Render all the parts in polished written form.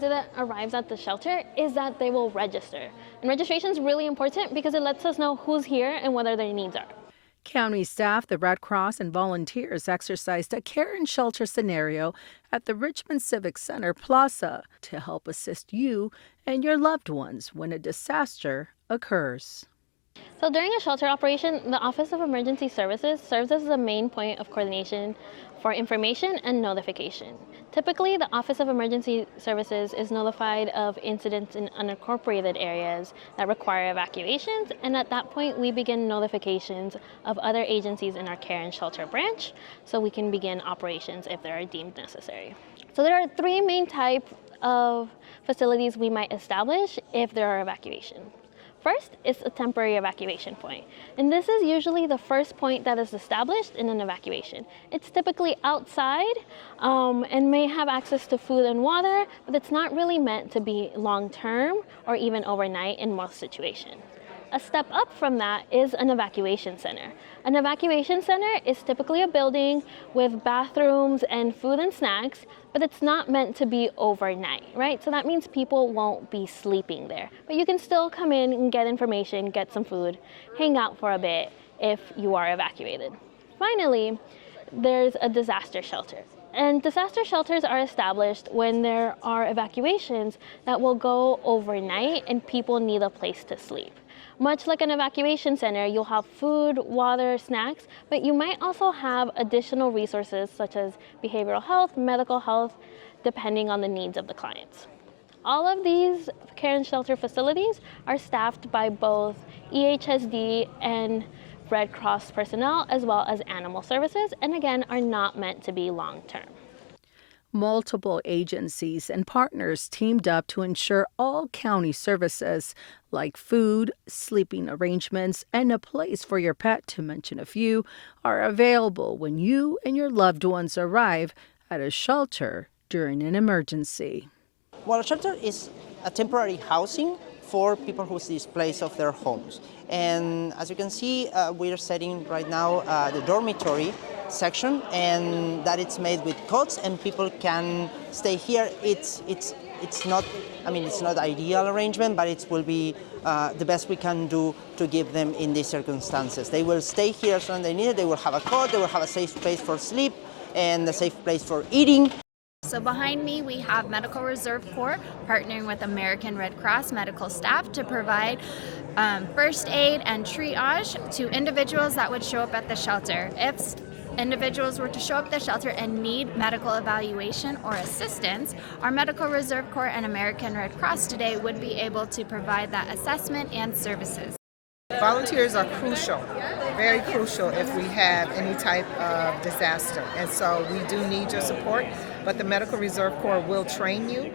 resident arrives at the shelter is that they will register. And registration is really important because it lets us know who's here and what their needs are. County staff, the Red Cross, and volunteers exercised a care and shelter scenario at the Richmond Civic Center Plaza to help assist you and your loved ones when a disaster occurs. So during a shelter operation, the Office of Emergency Services serves as the main point of coordination for information and notification. Typically, the Office of Emergency Services is notified of incidents in unincorporated areas that require evacuations, and at that point, we begin notifications of other agencies in our care and shelter branch so we can begin operations if they are deemed necessary. So there are three main types of facilities we might establish if there are evacuations. First is a temporary evacuation point, and this is usually the first point that is established in an evacuation. It's typically outside and may have access to food and water, but it's not really meant to be long-term or even overnight in most situations. A step up from that is an evacuation center. An evacuation center is typically a building with bathrooms and food and snacks, but it's not meant to be overnight, right? So that means people won't be sleeping there. But you can still come in and get information, get some food, hang out for a bit if you are evacuated. Finally, there's a disaster shelter. And disaster shelters are established when there are evacuations that will go overnight and people need a place to sleep. Much like an evacuation center, you'll have food, water, snacks, but you might also have additional resources such as behavioral health, medical health, depending on the needs of the clients. All of these care and shelter facilities are staffed by both EHSD and Red Cross personnel, as well as animal services, and again, are not meant to be long-term. Multiple agencies and partners teamed up to ensure all county services like food, sleeping arrangements, and a place for your pet, to mention a few, are available when you and your loved ones arrive at a shelter during an emergency. Well, a shelter is a temporary housing for people who are displaced of their homes. And as you can see, we are setting right now the dormitory section, and that it's made with cots and people can stay here. It's not, I mean, it's not ideal arrangement, but it will be the best we can do to give them in these circumstances. They will stay here as long as they need it. They will have a cot, they will have a safe place for sleep and a safe place for eating. So behind me we have Medical Reserve Corps partnering with American Red Cross medical staff to provide first aid and triage to individuals that would show up at the shelter. If individuals were to show up at the shelter and need medical evaluation or assistance, our Medical Reserve Corps and American Red Cross today would be able to provide that assessment and services. Volunteers are crucial, very crucial if we have any type of disaster. And so we do need your support, but the Medical Reserve Corps will train you.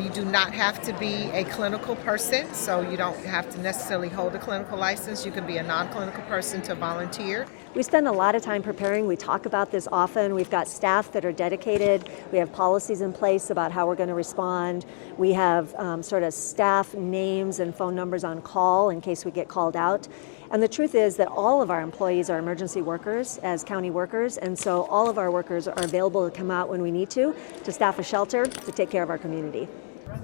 You do not have to be a clinical person, so you don't have to necessarily hold a clinical license. You can be a non-clinical person to volunteer. We spend a lot of time preparing. We talk about this often. We've got staff that are dedicated. We have policies in place about how we're going to respond. We have sort of staff names and phone numbers on call in case we get called out. And the truth is that all of our employees are emergency workers as county workers, and so all of our workers are available to come out when we need to staff a shelter, to take care of our community.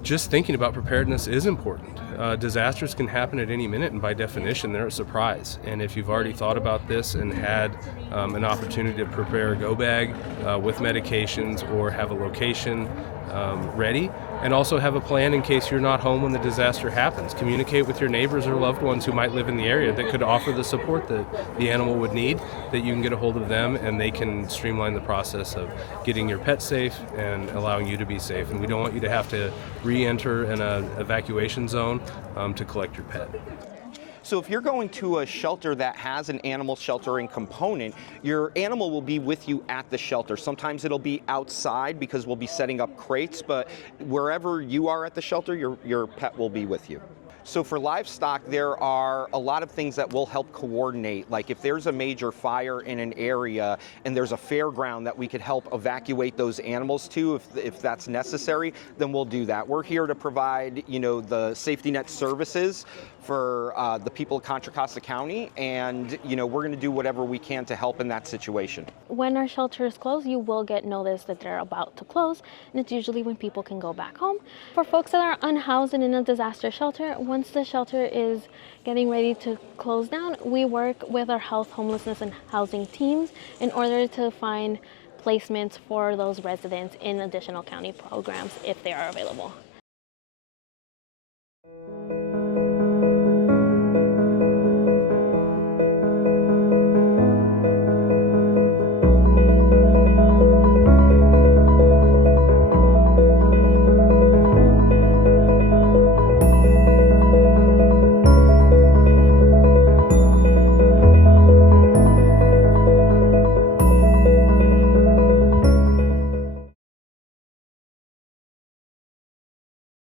Just thinking about preparedness is important. Disasters can happen at any minute, and by definition, they're a surprise. And if you've already thought about this and had an opportunity to prepare a go bag with medications or have a location ready, and also have a plan in case you're not home when the disaster happens. Communicate with your neighbors or loved ones who might live in the area that could offer the support that the animal would need, that you can get a hold of them and they can streamline the process of getting your pet safe and allowing you to be safe. And we don't want you to have to re-enter an evacuation zone to collect your pet. So if you're going to a shelter that has an animal sheltering component, your animal will be with you at the shelter. Sometimes it'll be outside because we'll be setting up crates, but wherever you are at the shelter, your pet will be with you. So for livestock, there are a lot of things that will help coordinate. Like if there's a major fire in an area and there's a fairground that we could help evacuate those animals to if that's necessary, then we'll do that. We're here to provide, the safety net services for the people of Contra Costa County, and we're going to do whatever we can to help in that situation. When our shelters close, you will get notice that they're about to close, and it's usually when people can go back home. For folks that are unhoused and in a disaster shelter, once the shelter is getting ready to close down, we work with our health, homelessness, and housing teams in order to find placements for those residents in additional county programs if they are available.